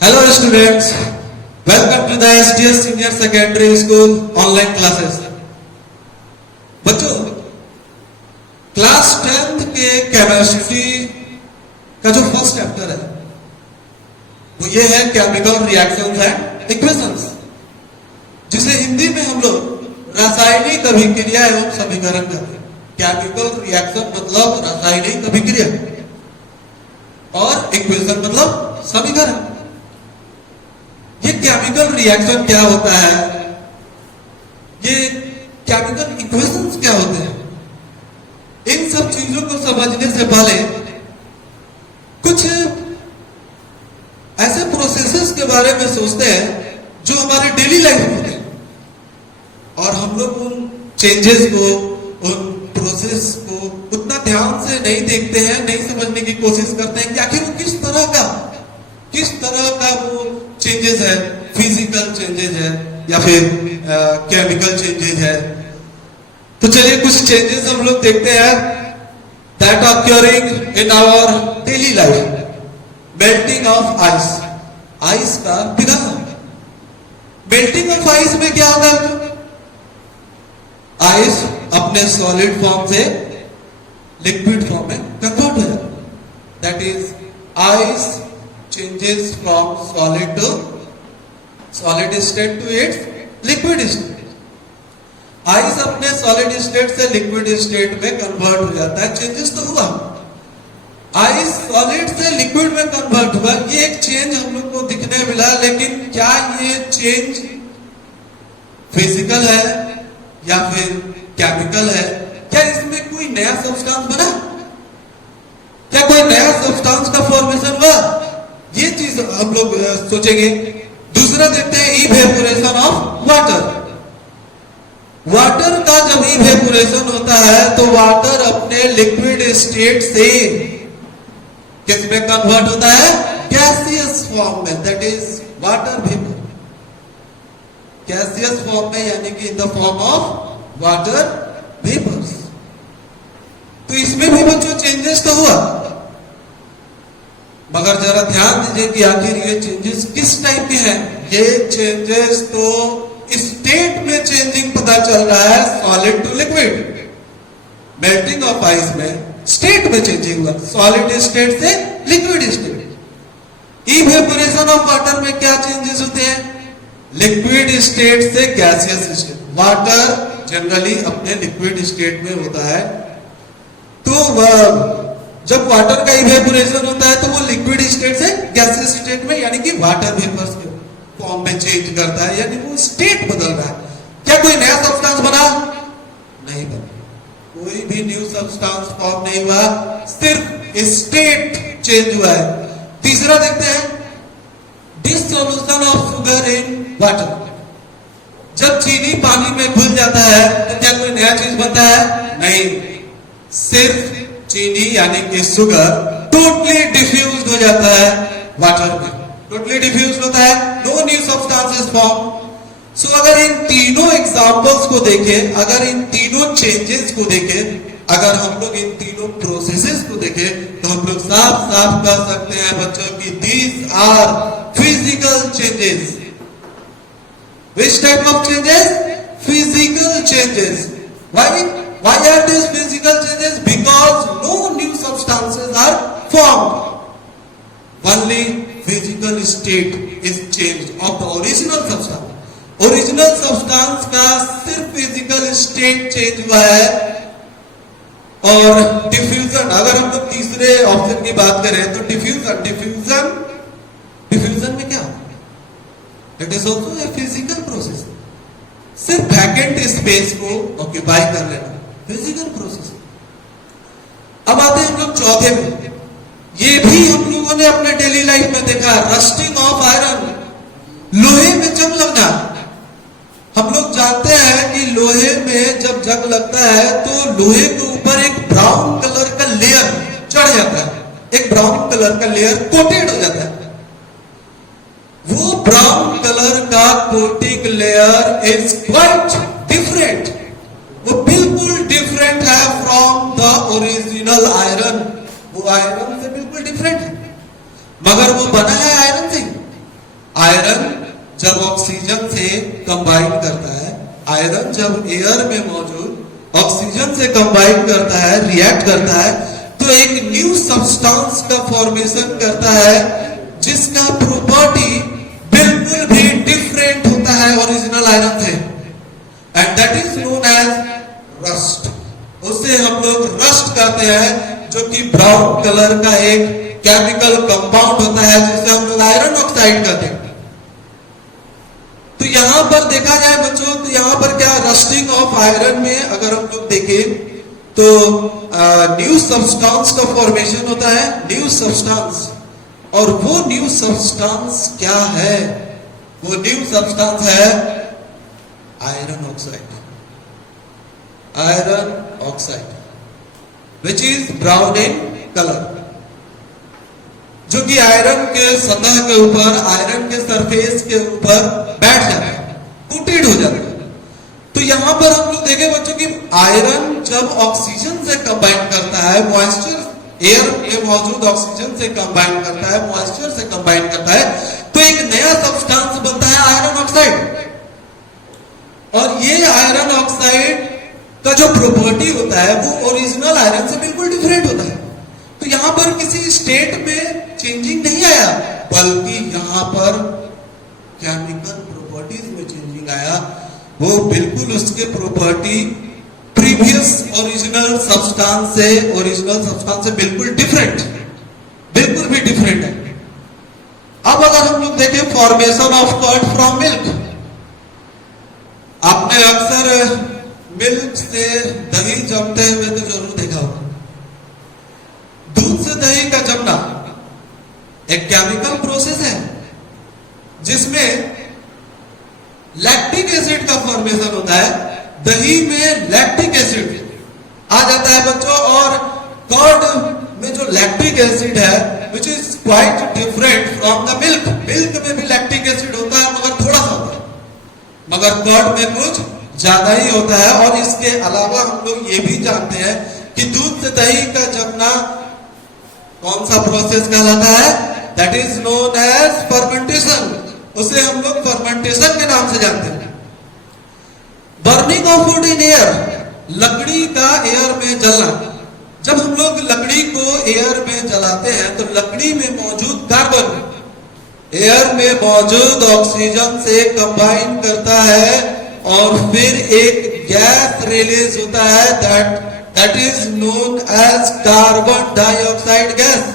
Hello students, welcome to the STS Senior Secondary School online classes. बच्चों, class 10th के chemistry का जो first chapter है वो ये है केमिकल रिएक्शंस एंड इक्वेशंस, जिसे हिंदी में हम लोग रासायनिक अभिक्रिया एवं समीकरण कहते हैं। केमिकल रिएक्शन मतलब रासायनिक अभिक्रिया और इक्वेशन मतलब समीकरण। ये केमिकल रिएक्शन क्या होता है, ये केमिकल इक्वेशंस क्या होते हैं, इन सब चीजों को समझने से पहले कुछ ऐसे प्रोसेसेस के बारे में सोचते हैं जो हमारे डेली लाइफ में होते हैं, और हम लोग उन चेंजेस को, उन प्रोसेस को उतना ध्यान से नहीं देखते हैं, नहीं समझने की कोशिश करते हैं कि आखिर वो किस तरह का वो चेंजेस है, फिजिकल चेंजेस है या फिर केमिकल चेंजेस है। तो चलिए कुछ चेंजेस हम लोग देखते हैं that are occurring in our daily life. Melting of ice, ice का पिघलना। मेल्टिंग ऑफ आइस में क्या होगा, आइस अपने सॉलिड फॉर्म से लिक्विड फॉर्म में कन्वर्ट हो जाता है। That is ice changes from solid state to its liquid state. Ice अपने सॉलिड स्टेट से लिक्विड स्टेट में कन्वर्ट हो जाता है। चेंजेस तो हुआ, आइस सॉलिड से लिक्विड में कन्वर्ट हुआ, ये एक चेंज हम लोग को दिखने मिला। लेकिन क्या ये चेंज फिजिकल है या फिर केमिकल है? क्या इसमें कोई नया सब्सटेंस बना, क्या कोई नया सब्सटेंस का फॉर्मेशन हुआ? ये चीज हम लोग सोचेंगे। दूसरा देखते हैं इवेपोरेशन ऑफ वाटर। वाटर का जब इवेपोरेशन होता है तो वाटर अपने लिक्विड स्टेट से किस में कन्वर्ट होता है? गैसियस फॉर्म में। That is water vapour. Gaseous form में, यानी कि in the form of water vapours. तो इसमें भी बच्चों चेंजेस तो हुआ, मगर जरा ध्यान दीजिए कि आखिर ये चेंजेस किस टाइप के हैं। ये चेंजेस तो स्टेट में चेंजिंग पता चल रहा है, solid to liquid. Melting of ice में स्टेट में चेंजिंग हुआ, सॉलिड स्टेट से liquid state. Evaporation of water में क्या चेंजेस होते हैं? लिक्विड स्टेट से गैसियस स्टेट। वाटर जनरली अपने लिक्विड स्टेट में होता है, तो जब वाटर का इवेपोरेशन होता है तो वो लिक्विड स्टेट से गैसियस स्टेट में, यानी कि वाटर वेपर्स के फॉर्म में चेंज करता है, यानी वो स्टेट बदल रहा है। क्या कोई नया सब्सटेंस बना? नहीं बना, कोई भी न्यू सब्सटेंस फॉर्म नहीं हुआ, सिर्फ स्टेट चेंज हुआ है। तीसरा देखते हैं dissolution of sugar in water. जब चीनी पानी में घुल जाता है तो क्या कोई नया चीज बनता है? नहीं, सिर्फ चीनी यानी कि शुगर टोटली डिफ्यूज हो जाता है वाटर में, टोटली डिफ्यूज होता है, नो न्यू सब्सटेंसेस फॉर्म। सो अगर इन तीनों एग्जांपल्स को देखें, अगर इन तीनों चेंजेस को देखें, अगर हम लोग इन तीनों प्रोसेसेस को देखें, तो हम लोग साफ साफ कह सकते हैं बच्चों की these are physical changes. Which type of changes? Physical changes. Why are these physical changes? Because no new substances are formed. Only physical state is changed of the original substance. Original substance का सिर्फ physical state change हुआ है। और diffusion, अगर हम लोग तीसरे option की बात करें तो diffusion में क्या? It is also a physical process. सिर्फ वैकेंट स्पेस को ऑक्यूपाई कर लेना, फिजिकल प्रोसेस। अब आते हैं हम लोग चौथे में। ये भी हम लोगों ने अपने डेली लाइफ में देखा, रस्टिंग ऑफ आयरन। लोहे में जंग लगना। हम लोग जानते हैं कि लोहे में जब जंग लगता है तो लोहे के ऊपर एक ब्राउन कलर का लेयर चढ़ जाता है, एक ब्राउन कलर का लेयर कोटेड हो जाता है। वो ब्राउन कलर का coating layer is quite different, वो बिल्कुल डिफरेंट है फ्रॉम द ओरिजिनल आयरन। वो आयरन से बिल्कुल डिफरेंट है, मगर वो बना है आयरन से। आयरन जब ऑक्सीजन से कंबाइन करता है, आयरन जब एयर में मौजूद ऑक्सीजन से कंबाइन करता है, रिएक्ट करता है, तो एक न्यू सब्सटेंस का फॉर्मेशन करता है जिसका प्रॉपर्टी बिल्कुल भी डिफरेंट होता है ओरिजिनल आयरन से, and that is known as rust. उसे हम लोग रस्ट कहते हैं, जो कि ब्राउन कलर का एक केमिकल कंपाउंड होता है जिसे हम लोग आयरन ऑक्साइड कहते हैं। तो यहां पर देखा जाए बच्चों, तो यहां पर क्या रस्टिंग ऑफ आयरन में अगर हम लोग देखें तो न्यू सब्सटेंस का फॉर्मेशन होता है, न्यू सब्सटेंस। और वो न्यू सब्सटेंस क्या है? वो न्यू सब्सटेंस है iron oxide, iron oxide which is brown in colour, जो कि आयरन के सतह के ऊपर, आयरन के सरफेस के ऊपर बैठ जाता है, कोटेड हो जाता है। तो यहां पर हम लोग देखें बच्चों कि आयरन जब ऑक्सीजन से कंबाइन करता है, मॉइस्चर एयर में मौजूद ऑक्सीजन से कंबाइन करता है, मॉइस्चर से कंबाइन करता है, तो एक नया सब्सटेंस बनता है आयरन ऑक्साइड। और ये आयरन ऑक्साइड का जो प्रॉपर्टी होता है वो ओरिजिनल आयरन से बिल्कुल डिफरेंट होता है। तो यहां पर किसी स्टेट में चेंजिंग नहीं आया, बल्कि यहां पर केमिकल प्रॉपर्टीज में चेंजिंग आया। वो बिल्कुल उसके प्रॉपर्टी प्रीवियस ओरिजिनल सब्सटेंस से बिल्कुल डिफरेंट, बिल्कुल भी डिफरेंट है। अब अगर हम लोग देखें formation of curd from milk, आपने अक्सर मिल्क से दही जमते हुए तो जरूर देखा होगा। दूध से दही का जमना एक केमिकल प्रोसेस है जिसमें लैक्टिक एसिड का फॉर्मेशन होता है। दही में लैक्टिक एसिड आ जाता है बच्चों, और कर्ड में जो लैक्टिक एसिड है which is quite different from the milk. Milk में भी लैक्टिक एसिड होता है मगर थोड़ा सा होता है, मगर कर्ड में कुछ ज्यादा ही होता है। और इसके अलावा हम लोग ये भी जानते हैं कि दूध से दही का जमना कौन सा प्रोसेस कहलाता है? That is known as fermentation. उसे हम लोग फर्मेंटेशन के नाम से जानते हैं। Burning of wood in air, लकड़ी का एयर में जलना। जब हम लोग लकड़ी को एयर में जलाते हैं तो लकड़ी में मौजूद कार्बन एयर में मौजूद ऑक्सीजन से कंबाइन करता है और फिर एक गैस रिलीज होता है, that is known as carbon dioxide gas.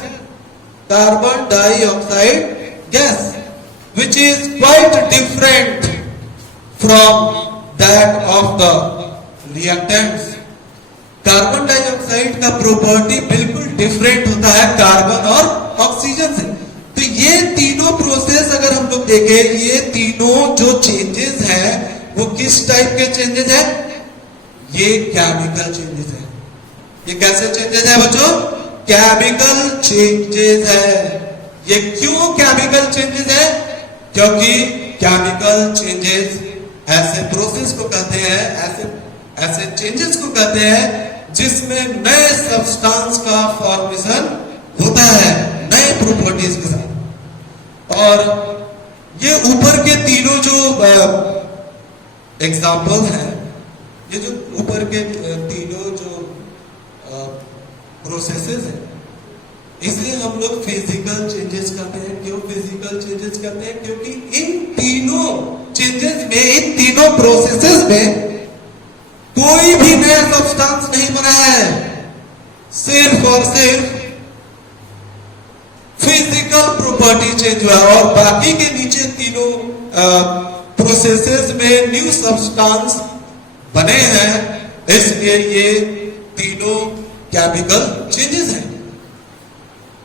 Carbon dioxide gas which is quite different from that of the reactants. Carbon dioxide का प्रॉपर्टी बिल्कुल डिफरेंट होता है कार्बन और ऑक्सीजन से। तो ये तीनों प्रोसेस अगर हम लोग देखें, ये तीनों जो चेंजेस हैं वो किस टाइप के चेंजेस हैं? ये केमिकल चेंजेस है। ये कैसे चेंजेस है बच्चों? केमिकल चेंजेस है। ये क्यों केमिकल चेंजेस है? क्योंकि केमिकल चेंजेस ऐसे प्रोसेस को कहते हैं, ऐसे चेंजेस को कहते हैं जिसमें नए सब्सटेंस का फॉर्मेशन होता है नए प्रॉपर्टीज के साथ। और ये ऊपर के तीनों जो एग्जाम्पल हैं, ये जो ऊपर के तीनों जो प्रोसेसेस हैं, इसलिए हम लोग फिजिकल चेंजेस करते हैं। क्यों फिजिकल चेंजेस करते हैं? क्योंकि इन तीनों चेंजेस में, इन तीनों प्रोसेसेस में कोई भी नया सब्सटेंस नहीं बना है, सिर्फ और सिर्फ फिजिकल प्रॉपर्टी चेंज हुआ है। और बाकी के नीचे तीनों प्रोसेसेस में न्यू सब्सटेंस बने हैं, इसलिए ये तीनों केमिकल चेंजेस हैं।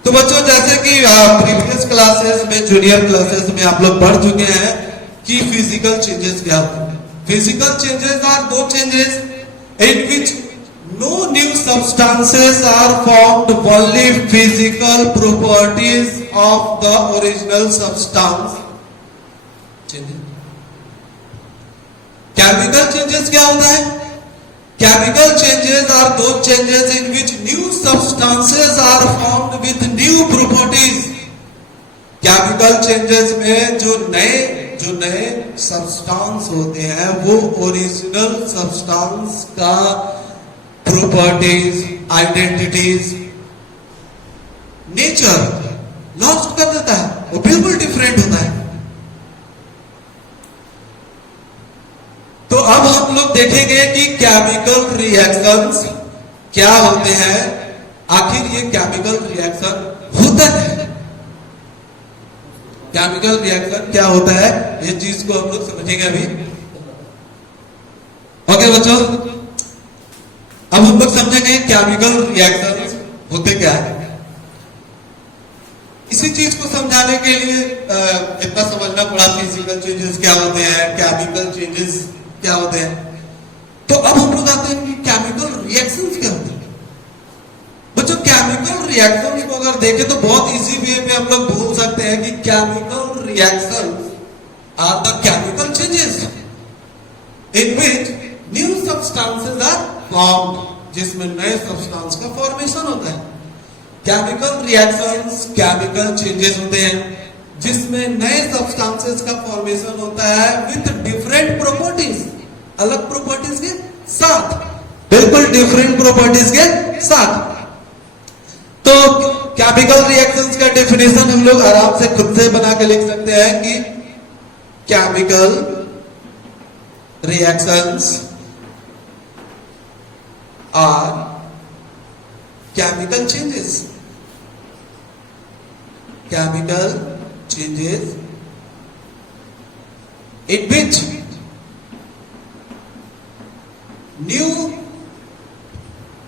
तो बच्चों जैसे कि प्रीवियस क्लासेस में, जूनियर क्लासेस में आप लोग पढ़ चुके हैं कि फिजिकल चेंजेस क्या होते हैं। Physical changes are those changes in which no new substances are formed, only physical properties of the original substance changes. Chemical changes क्या होता है? Chemical changes are those changes in which new substances are formed with new properties. Chemical changes में जो नए substance होते हैं वो original substance का प्रॉपर्टीज, आइडेंटिटीज, नेचर लॉस्ट कर देता है, वो बिल्कुल डिफरेंट होता है। तो अब हम लोग देखेंगे कि केमिकल रिएक्शंस क्या होते हैं, आखिर ये केमिकल रिएक्शन होता है, केमिकल रिएक्शन क्या होता है, ये चीज को हम लोग समझेंगे अभी। ओके बच्चों, अब हम लोग समझेंगे केमिकल रिएक्शन होते क्या है। इसी चीज को समझाने के लिए इतना समझना पड़ा, फिजिकल चेंजेस क्या होते हैं, केमिकल चेंजेस क्या होते हैं। तो अब हम लोग आते हैं कि केमिकल रिएक्शंस क्या होते हैं। बच्चों केमिकल रिएक्शन को अगर देखें तो बहुत इजी वे में हम लोग बोल सकते हैं कि chemical reactions are the chemical changes in which new substances are formed, जिसमें नए सब्सटेंस का फॉर्मेशन होता है। केमिकल रिएक्शंस केमिकल चेंजेस होते हैं जिसमें नए सब्सटेंसेस का फॉर्मेशन होता है विथ डिफरेंट प्रॉपर्टीज, अलग प्रॉपर्टीज के साथ, बिल्कुल डिफरेंट प्रॉपर्टीज के साथ। तो केमिकल रिएक्शंस का डेफिनेशन हम लोग आराम से खुद से बना के लिख सकते हैं कि chemical reactions are chemical changes, chemical changes in which new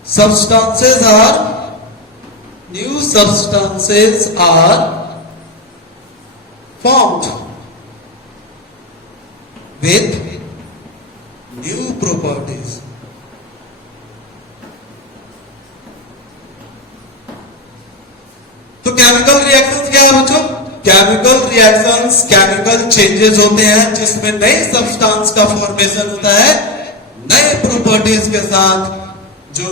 substances are formed with new properties. तो केमिकल रिएक्शंस क्या है बच्चों? केमिकल रिएक्शंस केमिकल चेंजेस होते हैं जिसमें नए सब्सटेंस का फॉर्मेशन होता है नए प्रॉपर्टीज के साथ। जो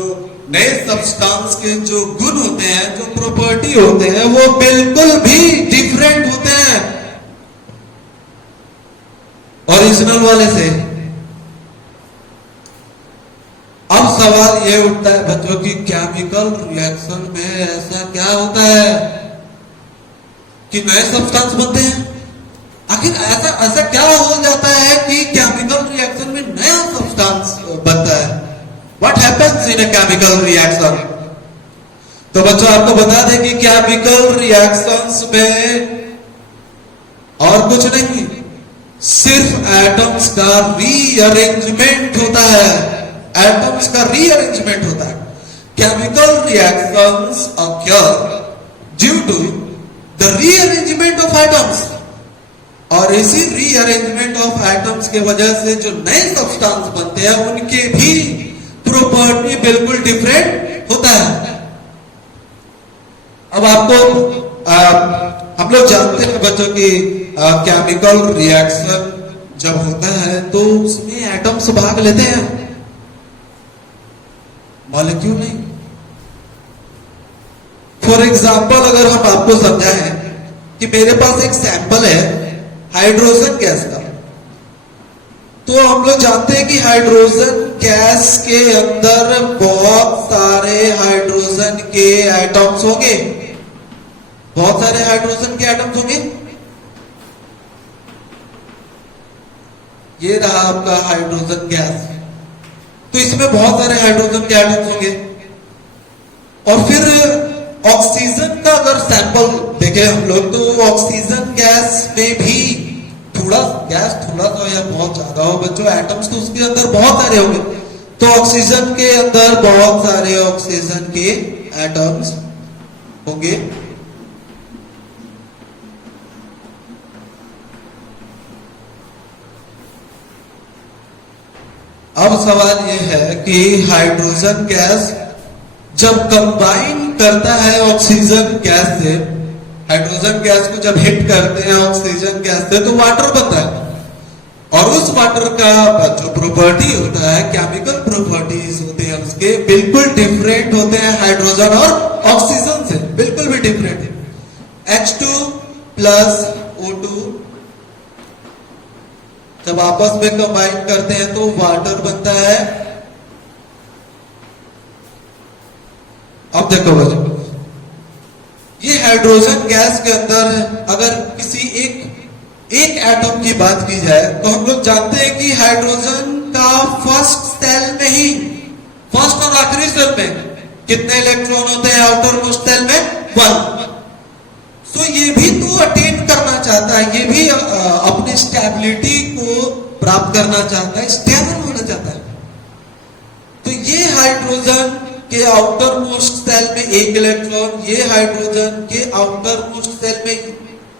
नए सब्सटेंस के जो गुण होते हैं, जो प्रॉपर्टी होते हैं, वो बिल्कुल भी डिफरेंट होते हैं ओरिजिनल वाले से। अब सवाल ये उठता है बच्चों की केमिकल रिएक्शन में ऐसा क्या होता है कि नए सब्सटेंस बनते हैं? आखिर ऐसा क्या हो जाता है कि केमिकल रिएक्शन में नया सब्सटेंस बनता है? What happens in a chemical reaction? तो बच्चों आपको बता दें कि केमिकल रिएक्शंस में और कुछ नहीं, सिर्फ एटम्स का रीअरेंजमेंट होता है, एटम्स का रीअरेंजमेंट होता है। Chemical reactions occur due to the rearrangement of atoms, और इसी रीअरेंजमेंट ऑफ एटम्स के वजह से जो नए सब्सटेंस बनते हैं उनके भी प्रॉपर्टी बिल्कुल डिफरेंट होता है। अब आपको हम लोग जानते हैं बच्चों की केमिकल रिएक्शन जब होता है तो उसमें एटम्स भाग लेते हैं, मॉलिक्यूल नहीं। फॉर एग्जाम्पल अगर हम आपको समझाएं कि मेरे पास एक सैंपल है हाइड्रोजन गैस का, तो हम लोग जानते हैं कि हाइड्रोजन गैस के अंदर बहुत सारे हाइड्रोजन के एटम्स होंगे, बहुत सारे हाइड्रोजन के एटम्स होंगे। ये रहा आपका हाइड्रोजन गैस, तो इसमें बहुत सारे हाइड्रोजन के एटम्स होंगे। और फिर ऑक्सीजन का अगर सैंपल देखें हम लोग, तो ऑक्सीजन गैस में भी थोड़ा सा या बहुत ज्यादा हो बच्चों एटम्स, तो उसके अंदर बहुत सारे होंगे। तो ऑक्सीजन के अंदर बहुत सारे ऑक्सीजन के एटम्स होंगे। अब सवाल यह है कि हाइड्रोजन गैस जब कंबाइन करता है ऑक्सीजन गैस से, हाइड्रोजन गैस को जब हिट करते हैं ऑक्सीजन गैस से तो वाटर बनता है, और उस वाटर का जो प्रॉपर्टी होता है, केमिकल प्रॉपर्टीज होते हैं उसके, बिल्कुल डिफरेंट होते हैं हाइड्रोजन और ऑक्सीजन से, बिल्कुल भी डिफरेंट है। H2 प्लस O2 जब आपस में कंबाइन करते हैं तो वाटर बनता है। अब देखो बच्चों, ये हाइड्रोजन गैस के अंदर अगर किसी एक एटम की बात की जाए तो हम लोग जानते हैं कि हाइड्रोजन का फर्स्ट सेल में ही, फर्स्ट और आखिरी सेल में कितने इलेक्ट्रॉन होते हैं? आउटर मोस्ट सेल में 1। सो ये भी तो अटेन करना चाहता है, ये भी अपनी स्टेबिलिटी को प्राप्त करना चाहता है, स्टेबल होना चाहता है। तो ये हाइड्रोजन के आउटर मोस्ट सेल में एक इलेक्ट्रॉन, ये हाइड्रोजन के आउटर मोस्ट सेल में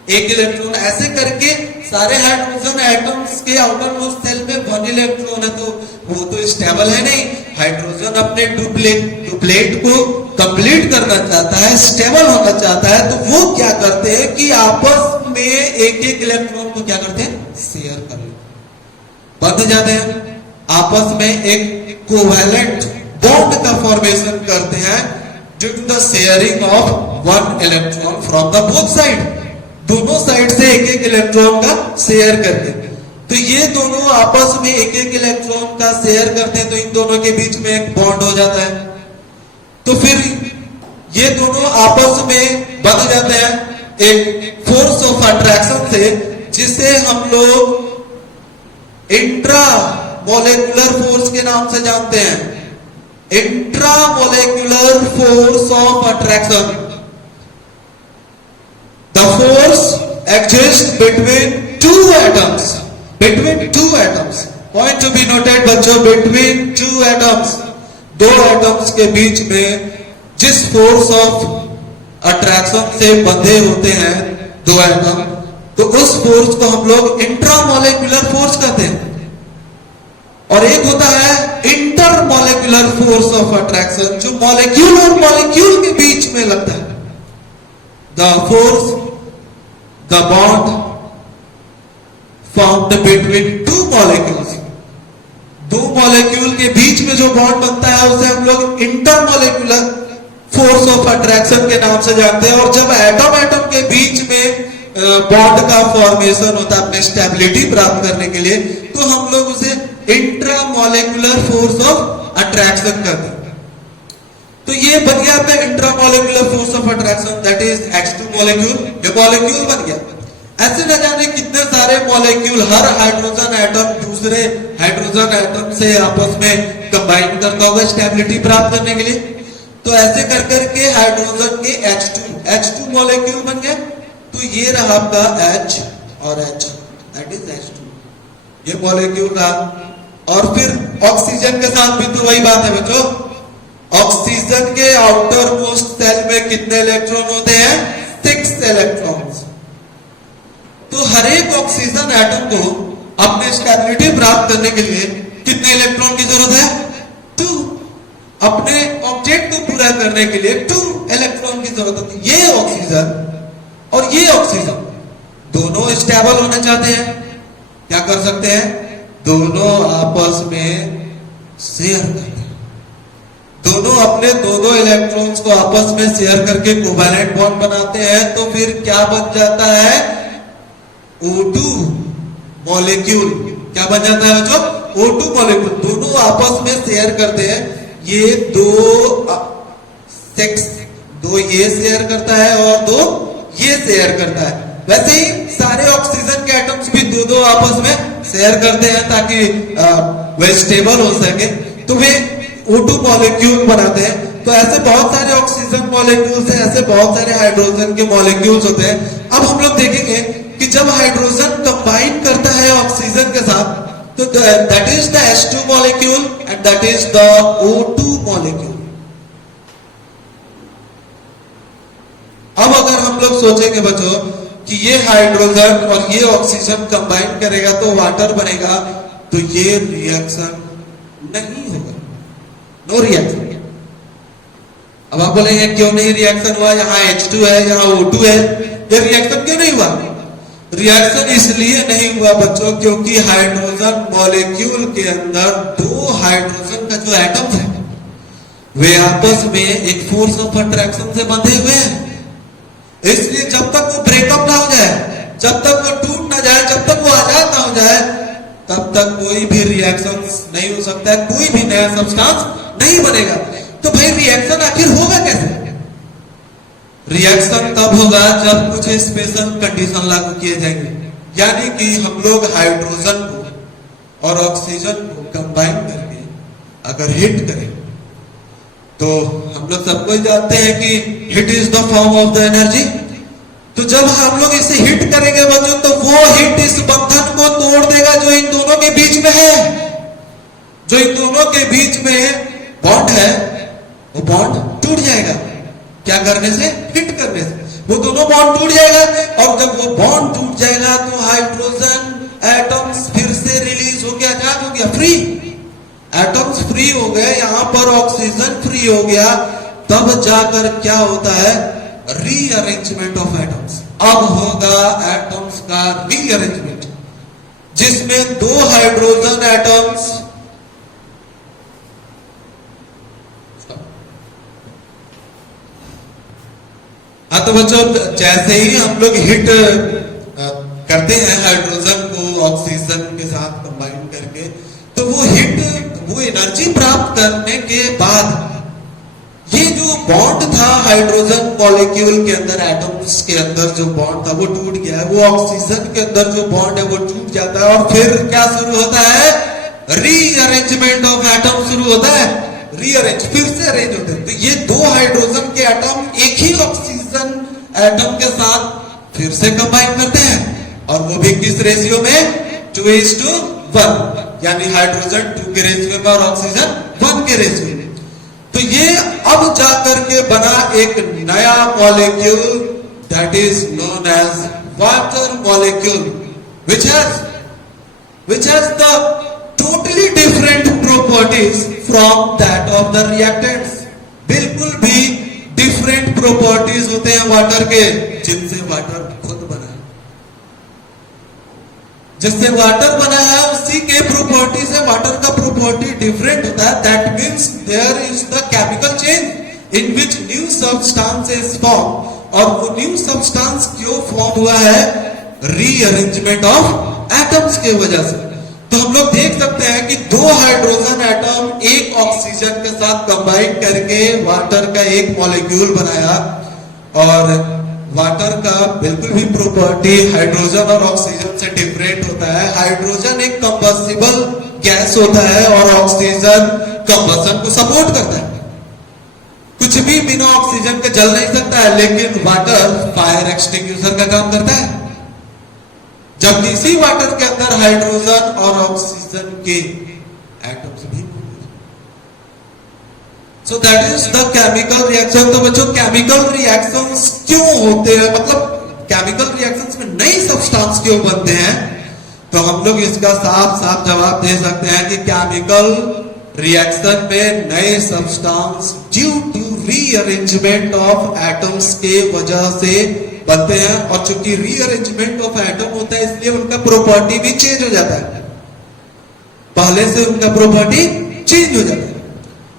एक इलेक्ट्रॉन, ऐसे करके सारे हाइड्रोजन एटम्स के आउटर मोस्ट सेल में 1 इलेक्ट्रॉन है। तो वो तो स्टेबल है नहीं। हाइड्रोजन अपने डुप्लेट को कंप्लीट करना चाहता है, स्टेबल होना चाहता है। तो वो क्या करते हैं कि आपस में एक इलेक्ट्रॉन को क्या करते हैं? शेयर कर लेते, बंध जाते हैं, आपस में एक कोवैलेंट बॉन्ड का फॉर्मेशन करते हैं due to the sharing of 1 electron from the both side. दोनों साइड से एक इलेक्ट्रॉन का शेयर करते हैं। तो ये दोनों आपस में एक इलेक्ट्रॉन का शेयर करते हैं, तो इन दोनों के बीच में एक बॉन्ड हो जाता है। तो फिर ये दोनों आपस में बंध जाते हैं एक फोर्स ऑफ अट्रैक्शन से, जिसे हम लोग इंट्रा मोलेकुलर फोर्स के नाम से जानते हैं। Intra molecular force of attraction. The force exists between two atoms. Between two atoms. Point to be noted बच्चों, between two atoms. दो एटम्स के बीच में जिस फोर्स ऑफ अट्रैक्शन से बंधे होते हैं दो एटम, तो उस फोर्स को हम लोग इंट्रामोलेकुलर फोर्स कहते हैं। और एक होता है इंटरमोलेकुलर फोर्स ऑफ अट्रैक्शन, जो मॉलिक्यूल और मॉलिक्यूल के बीच में लगता है। The force, the bond formed between two molecules. दो मॉलिक्यूल के बीच में जो बॉन्ड बनता है उसे हम लोग इंटरमोलेकुलर फोर्स ऑफ अट्रैक्शन के नाम से जानते हैं। और जब एटम एटम के बीच में बॉन्ड का फॉर्मेशन होता है अपने स्टेबिलिटी प्राप्त करने के लिए, तो हम लोग उसे इंट्रामोलेकुलर फोर्स ऑफ अट्रैक्शन कहते हैं। तो ये बन गया आपका intramolecular force of attraction, that is H2 molecule. ये मॉलिक्यूल बन गया। ऐसे न जाने कितने सारे मॉलिक्यूल, हर हाइड्रोजन एटम दूसरे हाइड्रोजन एटम से आपस में कंबाइन करता होगा स्टेबिलिटी प्राप्त करने के लिए। तो ऐसे कर करके हाइड्रोजन के H2 मॉलिक्यूल बन गया। तो ये रहा आपका H और H, दैट इज H2, ये मॉलिक्यूल रहा। और फिर ऑक्सीजन के साथ भी तो वही बात है बच्चों। ऑक्सीजन के आउटर मोस्ट सेल में कितने इलेक्ट्रॉन होते हैं? 6 इलेक्ट्रॉन्स। तो हर एक ऑक्सीजन एटम को अपने स्टेबिलिटी प्राप्त करने के लिए कितने इलेक्ट्रॉन की जरूरत है? 2। अपने ऑब्जेक्ट को पूरा करने के लिए 2 इलेक्ट्रॉन की जरूरत होती है। ये ऑक्सीजन और ये ऑक्सीजन दोनों स्टेबल होना चाहते हैं, क्या कर सकते हैं? दोनों आपस में शेयर करते हैं। दोनों अपने दो इलेक्ट्रॉन्स को आपस में शेयर करके कोवैलेंट बॉन्ड बनाते हैं। तो फिर क्या बन जाता है? O2 molecule. क्या बन जाता है बच्चों? O2 molecule. दोनों आपस में शेयर करते हैं। ये दो ये शेयर करता है और 2 ये शेयर करता है। वैसे ही सारे ऑक्सीजन के एटम्स भी दो आपस में शेयर करते हैं ताकि वे स्टेबल हो सके। तो वे O2 मॉलिक्यूल बनाते हैं। तो ऐसे बहुत सारे ऑक्सीजन मॉलिक्यूल्स हैं, ऐसे बहुत सारे हाइड्रोजन के मॉलिक्यूल्स होते हैं। अब हम लोग देखेंगे कि जब हाइड्रोजन कंबाइन करता है ऑक्सीजन के साथ, तो that is the H2 molecule and that is the O2 molecule. अब अगर हम लोग सोचेंगे बच्चों कि ये हाइड्रोजन और ये ऑक्सीजन कंबाइन करेगा तो वाटर बनेगा, तो ये रिएक्शन नहीं होगा, नो रिएक्शन। अब आप बोलेंगे क्यों नहीं रिएक्शन हुआ? यहाँ H2 है, यहाँ O2 है, ये रिएक्शन क्यों नहीं हुआ? रिएक्शन इसलिए नहीं हुआ बच्चों क्योंकि हाइड्रोजन मॉलिक्यूल के अंदर 2 हाइड्रोजन का जो एटम है वे आपस में एक फोर्स ऑफ अट्रैक्शन से बंधे हुए हैं। इसलिए जब तक वो ब्रेकअप ना हो जाए है, जब तक वो टूट ना जाए, जब तक वो आजाद ना हो जाए, तब तक कोई भी रिएक्शन नहीं हो सकता है, कोई भी नया सब्सटेंस नहीं बनेगा। तो भाई रिएक्शन आखिर होगा कैसे? रिएक्शन तब होगा जब कुछ स्पेशल कंडीशन लागू किए जाएंगे, यानी कि हम लोग हाइड्रोजन को और ऑक्सीजन को कंबाइन करके अगर हिट करें, तो हम लोग सबको जानते हैं कि hit is the form of the energy. तो जब हम लोग इसे हिट करेंगे बच्चों, तो वो हिट इस बंधन को तोड़ देगा जो इन दोनों के बीच में है। जो इन दोनों के बीच में बॉन्ड है, वो बॉन्ड टूट जाएगा। क्या करने से? हिट करने से वो दोनों बॉन्ड टूट जाएगा। और जब वो बॉन्ड टूट जाएगा तो हाइड्रोजन एटम्स फिर से रिलीज हो गया, आजाद हो गया, फ्री एटम्स फ्री हो गए, यहां पर ऑक्सीजन फ्री हो गया। तब जाकर क्या होता है? Rearrangement of atoms. अब होगा एटम्स का रीअरेंजमेंट, जिसमें दो हाइड्रोजन एटम्स हाँ, तो बच्चों जैसे ही हम लोग हिट करते हैं हाइड्रोजन को ऑक्सीजन के साथ कंबाइन करके, तो वो हिट, वो एनर्जी प्राप्त करने के बाद ये जो बॉन्ड था हाइड्रोजन मॉलिक्यूल के अंदर, एटम्स के अंदर जो बॉन्ड था वो टूट गया है। वो ऑक्सीजन के अंदर जो बॉन्ड है वो टूट जाता है, और फिर क्या शुरू होता है? रीअरेंजमेंट ऑफ एटम शुरू होता है। रीअरेंज, फिर से अरेंज होते हैं। तो ये दो हाइड्रोजन के एटम एक ही ऑक्सीजन एटम के साथ फिर से कंबाइन करते हैं, और वो भी किस रेशियो में? 2:1, यानी हाइड्रोजन 2 के रेशियो में और ऑक्सीजन 1 के रेशियो में। तो ये अब जाकर के बना एक नया molecule, that is known as water molecule, which has the totally different properties from that of the reactants। बिल्कुल भी डिफरेंट प्रॉपर्टीज होते हैं वाटर के, जिनसे वाटर खुद बना है। जिससे वाटर बना है उसी के प्रॉपर्टी से वाटर का प्रॉपर्टी डिफरेंट होता है। That means there is the chemical change in which new substance is form. और वो न्यू सब्सटेंस क्यों फॉर्म हुआ है? रीअरेंजमेंट ऑफ एटम्स के वजह से। तो हम लोग देख सकते हैं कि दो हाइड्रोजन एटम एक ऑक्सीजन के साथ कंबाइन करके वाटर का एक मॉलिक्यूल बनाया, और वाटर का बिल्कुल भी प्रॉपर्टी हाइड्रोजन और ऑक्सीजन से डिफरेंट होता है। हाइड्रोजन एक कंबस्टिबल गैस होता है और ऑक्सीजन कंबसन को सपोर्ट करता है। कुछ भी बिना ऑक्सीजन के जल नहीं सकता है, लेकिन वाटर फायर एक्सटिंग्विशर का काम करता है। जबकि इसी वाटर के अंदर हाइड्रोजन और ऑक्सीजन के एटम्स भी मौजूद हैं। So that is the chemical reaction. तो बच्चों केमिकल रिएक्शंस क्यों होते हैं, मतलब केमिकल रिएक्शंस में नई सब्सटेंस क्यों बनते हैं? तो हम लोग इसका साफ साफ जवाब दे सकते हैं कि केमिकल रिएक्शन में नए substance due to rearrangement of atoms के वजह से बनते हैं। और चूंकि रीअरेंजमेंट ऑफ एटम होता है, इसलिए उनका प्रॉपर्टी भी चेंज हो जाता है, पहले से उनका प्रॉपर्टी चेंज हो जाता है।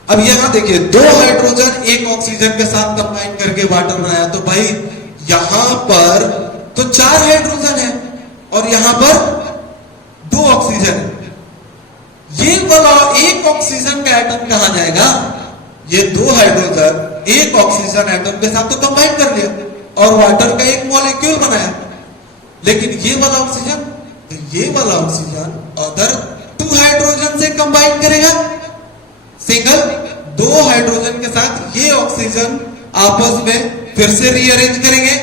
अब यहां देखिए, दो हाइड्रोजन एक ऑक्सीजन के साथ कंबाइन करके वाटर बनाया, तो भाई यहां पर तो 4 हाइड्रोजन है और यहां पर 2 ऑक्सीजन है। ये वाला एक ऑक्सीजन का एटम कहां जाएगा? ये 2 हाइड्रोजन एक ऑक्सीजन एटम के साथ तो कंबाइन कर लिया और वाटर का एक मॉलिक्यूल बनाया, लेकिन ये वाला ऑक्सीजन, तो ये वाला ऑक्सीजन अदर 2 हाइड्रोजन से कंबाइन करेगा। सिंगल 2 हाइड्रोजन के साथ ये ऑक्सीजन आपस में फिर से रीअरेंज करेंगे,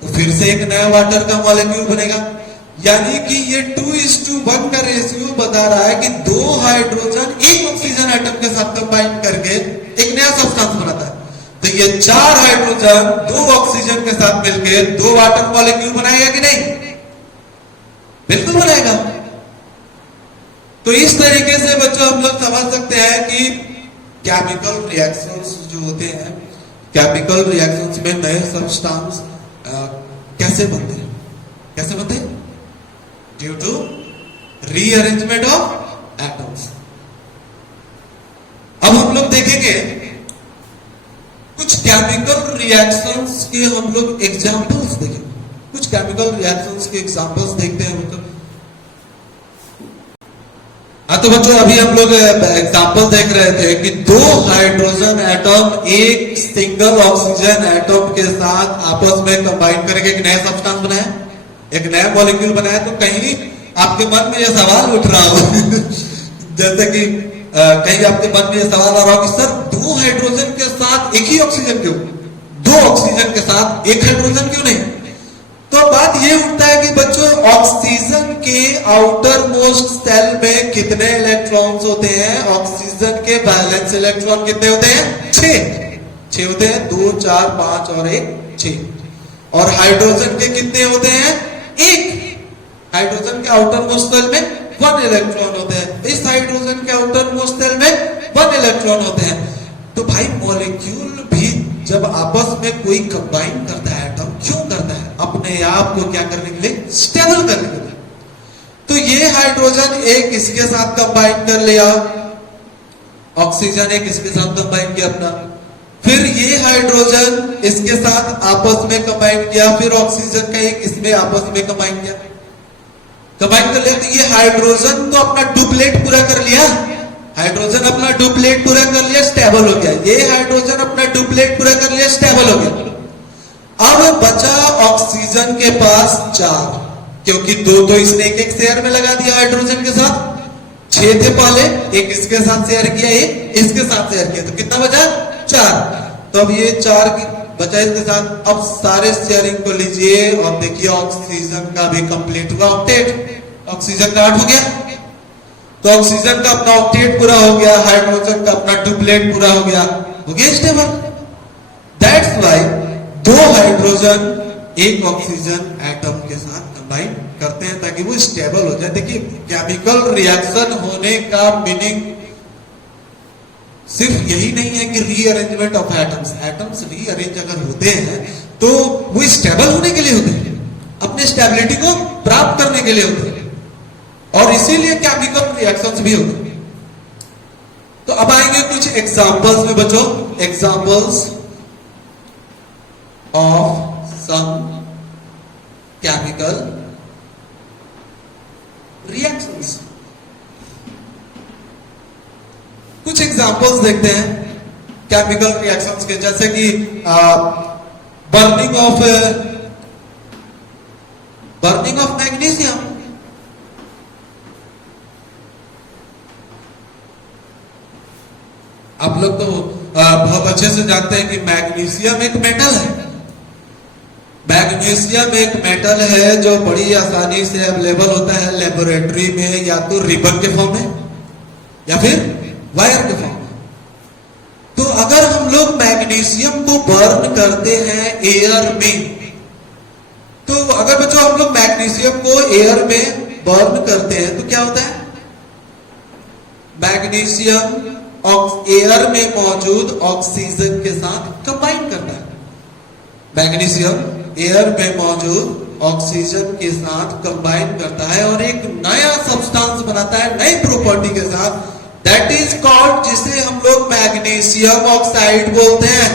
तो फिर से एक नया वाटर का मॉलिक्यूल बनेगा। यानी कि ये 2:1 का रेशियो बता रहा है कि 2 हाइड्रोजन एक ऑक्सीजन एटम के साथ कंबाइन करके एक नया सब्सटेंस बनाता है। तो ये 4 हाइड्रोजन 2 ऑक्सीजन के साथ मिलकर 2 वाटर मॉलिक्यूल बनाएगा कि नहीं? बिल्कुल बनाएगा। तो इस तरीके से बच्चों हम लोग समझ सकते हैं कि केमिकल रिएक्शंस जो होते हैं, केमिकल रिएक्शंस में नए सब्सटेंस कैसे बनते हैं? कैसे बनते हैं? Due to rearrangement of atoms. अब हम लोग देखेंगे कुछ केमिकल रिएक्शंस के, हम लोग एग्जांपल्स देखेंगे, कुछ केमिकल रिएक्शंस के एग्जांपल्स देखते हैं मतलब। हाँ तो बच्चों अभी हम लोग एग्जांपल देख रहे थे कि दो हाइड्रोजन एटम एक सिंगल ऑक्सीजन एटम के साथ आपस में कंबाइन करके एक नया सब्सटेंस बनाया, एक नया मॉलिक्यूल बनाया। तो कहीं आपके मन में यह सवाल उठ रहा हो जैसे कि कहीं आपके मन में यह सवाल आ रहा हो कि सर दो हाइड्रोजन के साथ एक ही ऑक्सीजन क्यों, दो ऑक्सीजन के साथ एक हाइड्रोजन क्यों नहीं? तो बात ये उठता है कि बच्चों ऑक्सीजन के आउटर मोस्ट सेल में कितने इलेक्ट्रॉन्स होते हैं? ऑक्सीजन के बैलेंस इलेक्ट्रॉन कितने होते हैं? 6 होते हैं, 2 4 5 और 1 6। और हाइड्रोजन के कितने होते हैं? 1। हाइड्रोजन के आउटर मोस्ट सेल में 1 इलेक्ट्रॉन होते हैं, इस हाइड्रोजन के आउटर मोस्ट सेल में 1 इलेक्ट्रॉन होते हैं। तो भाई मॉलिक्यूल भी जब आपस में कोई कंबाइन करता है एटम, क्यों करता है? अपने आप को क्या करने के लिए? स्टेबल करने के लिए। तो ये हाइड्रोजन एक इसके साथ कंबाइन कर लिया, ऑक्सीजन एक इसके साथ कंबाइन किया अपना, फिर ये हाइड्रोजन इसके साथ आपस में कंबाइन किया, फिर ऑक्सीजन का एक इसमें आपस में कंबाइन किया, कंबाइन कर लिया। तो ये हाइड्रोजन तो अपना डुप्लेट पूरा कर लिया, हाइड्रोजन अपना डुप्लेट पूरा कर लिया, स्टेबल हो गया। ये हाइड्रोजन अपना डुप्लेट पूरा कर लिया, स्टेबल हो गया। अब बचा ऑक्सीजन के पास 4, क्योंकि 2 तो इसने एक शेयर में लगा दिया हाइड्रोजन के साथ, 6 थे पहले, एक इसके साथ शेयर किया, एक इसके साथ शेयर किया, तो कितना बचा? 4। तो अब ये 4 की बचा इसके साथ। अब सारे शेयरिंग को लीजिए और देखिए ऑक्सीजन का भी कंप्लीट हुआ ऑक्टेट, ऑक्सीजन का 8 हो गया। तो ऑक्सीजन का अपना ऑक्टेट पूरा हो गया, हाइड्रोजन का अपना डुप्लेट पूरा हो गया स्टेबल। दैट्स व्हाई 2 हाइड्रोजन एक ऑक्सीजन एटम के साथ कंबाइन करते हैं ताकि वो स्टेबल हो जाए। देखिए केमिकल रिएक्शन होने का मीनिंग सिर्फ यही नहीं है कि rearrangement of atoms, atoms rearrange अगर होते हैं तो वो स्टेबल होने के लिए होते हैं, अपने स्टेबिलिटी को प्राप्त करने के लिए होते हैं, और इसीलिए केमिकल रिएक्शंस भी होते हैं। तो अब आएंगे कुछ एग्जांपल्स में बच्चों, examples of some chemical reactions. कुछ एग्जांपल्स देखते हैं केमिकल रिएक्शंस के, जैसे कि बर्निंग ऑफ मैग्नीशियम। आप लोग तो बहुत अच्छे से जानते हैं कि मैग्नीशियम एक मेटल है। मैग्नीशियम एक मेटल है जो बड़ी आसानी से अवेलेबल होता है लेबोरेटरी में, या तो रिबन के फॉर्म में या फिर वायर के फॉर्म में। तो अगर हम लोग मैग्नीशियम को बर्न करते हैं एयर में, तो अगर बच्चों हम लोग मैग्नीशियम को एयर में बर्न करते हैं तो क्या होता है? मैग्नीशियम एयर में मौजूद ऑक्सीजन के साथ कंबाइन करता है। मैग्नीशियम एयर में मौजूद ऑक्सीजन के साथ कंबाइन करता है और एक नया सब्सटेंस बनाता है नई प्रॉपर्टी के साथ, दैट इज कॉल्ड, जिसे हम लोग मैग्नीशियम ऑक्साइड बोलते हैं।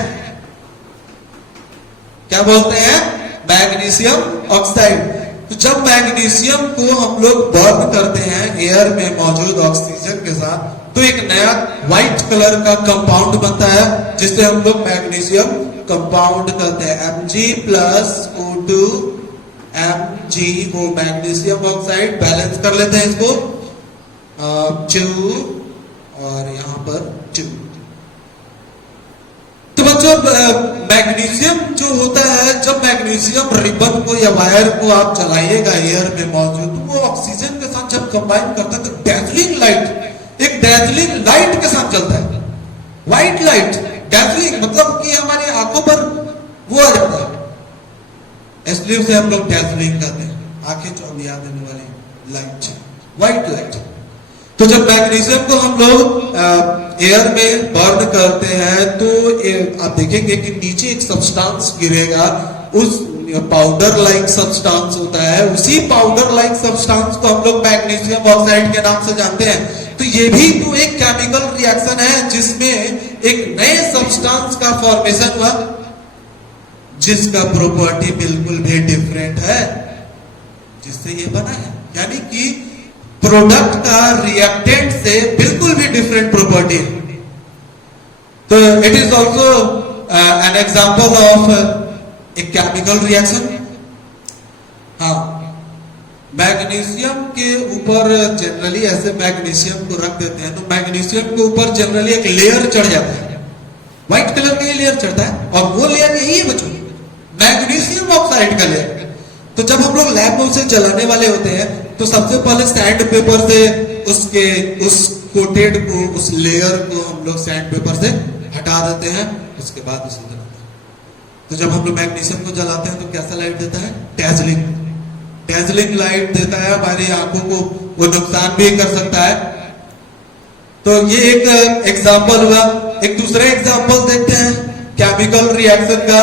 क्या बोलते हैं? Magnesium oxide. तो जब मैग्नीशियम को हम लोग बर्न करते हैं एयर में मौजूद ऑक्सीजन के साथ, तो एक नया व्हाइट कलर का कंपाउंड बनता है जिसे हम लोग मैग्नीशियम कंपाउंड कहते हैं, Mg+O2 MgO, magnesium oxide. Balance कर लेते हैं इसको, 2 और यहां पर 2। तो बच्चों मैग्नीशियम जो होता है, जब मैग्नीशियम रिबन को या वायर को आप चलाइएगा एयर में मौजूद, तो वो ऑक्सीजन के साथ जब कंबाइन करता है तो डैजलिंग लाइट, एक डैजलिंग लाइट के साथ चलता है, व्हाइट लाइट। डैजलिंग मतलब कि हमारी आंखों पर वो आ जाता है, इसलिए उसे हम लोग डैजलिंग कहते हैं, आंखें चौंधिया देने वाली लाइट, व्हाइट लाइट। तो जब मैग्नीशियम को हम लोग एयर में बर्न करते हैं तो आप देखेंगे कि नीचे एक सब्सटेंस गिरेगा, उस पाउडर लाइक सब्सटेंस होता है, उसी पाउडर लाइक सब्सटेंस को हम लोग मैग्नीशियम ऑक्साइड के नाम से जानते हैं। तो ये भी तो एक केमिकल रिएक्शन है जिसमें एक नए सब्सटेंस का फॉर्मेशन हुआ, जिसका प्रॉपर्टी बिल्कुल भी डिफरेंट है जिससे ये बना है, यानी कि प्रोडक्ट का रिएक्टेंट से बिल्कुल भी डिफरेंट प्रॉपर्टी है। तो it is also an example of a chemical reaction. हाँ, मैग्नीशियम के ऊपर जनरली ऐसे मैग्नीशियम को रख देते हैं तो मैग्नीशियम के ऊपर जनरली एक लेयर चढ़ जाता है, व्हाइट कलर का ये लेयर चढ़ता है और वो लेयर यही है बच्चों, मैग्नीशियम ऑक्साइड का लेयर। तो जब हम लोग लैब में उसे जलाने वाले होते हैं तो सबसे पहले सैंड पेपर से उसके उस कोटेड को, उस लेयर को हम लोग सैंड पेपर से हटा देते हैं, उसके बाद उसे जलाते हैं। तो जब हम लोग मैग्नीशियम को जलाते हैं तो कैसा लाइट देता है? डैजलिंग, डैजलिंग लाइट देता है, हमारी आंखों को वो नुकसान भी कर सकता है। तो ये एक एग्जाम्पल हुआ। एक दूसरा एग्जाम्पल देखते हैं केमिकल रिएक्शन का।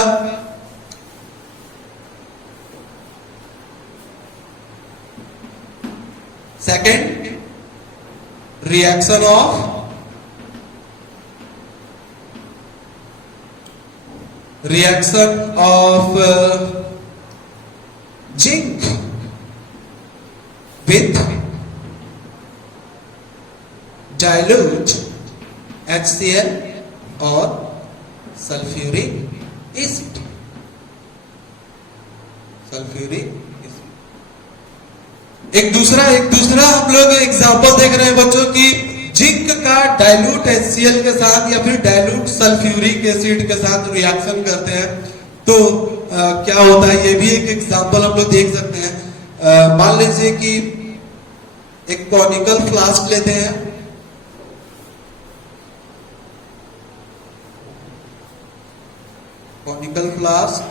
Second, reaction of zinc with dilute HCl और सल्फ्यूरिक एसिड। एक दूसरा हम लोग एग्जांपल देख रहे हैं बच्चों की जिंक का डाइल्यूट HCl के साथ या फिर डाइल्यूट सल्फ्यूरिक एसिड के साथ रिएक्शन करते हैं तो क्या होता है, ये भी एक एग्जांपल हम लोग देख सकते हैं। मान लीजिए कि एक कॉनिकल फ्लास्क लेते हैं, कॉनिकल फ्लास्क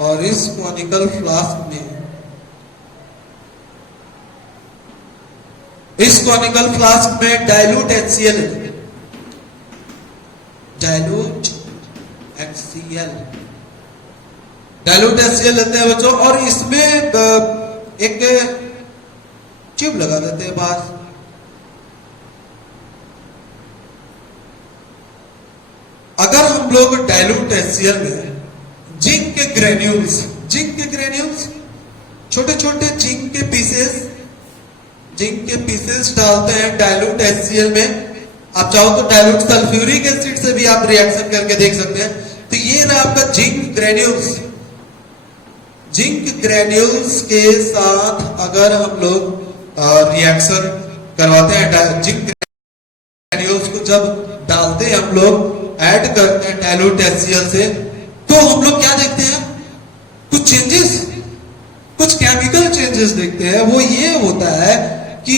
और इस कॉनिकल फ्लास्क में डाइल्यूट HCl लेते हैं बच्चों और इसमें एक ट्यूब लगा देते हैं बाहर। अगर हम लोग डाइल्यूट HCl में जिंक के ग्रेन्यूल्स छोटे छोटे जिंक के पीसेस डालते हैं डाइल्यूट HCl में, आप चाहो तो डाइल्यूट सल्फ्यूरिक एसिड से भी आप रिएक्शन करके देख सकते हैं। तो ये ना आपका जिंक ग्रेन्यूल्स के साथ अगर हम लोग रिएक्शन करवाते हैं, जिंक ग्रेन्यूल्स को जब डालते हैं हम लोग ऐड करते हैं डाइल्यूट HCl से, तो हम लोग क्या देखते हैं? कुछ केमिकल चेंजेस देखते हैं। वो ये होता है कि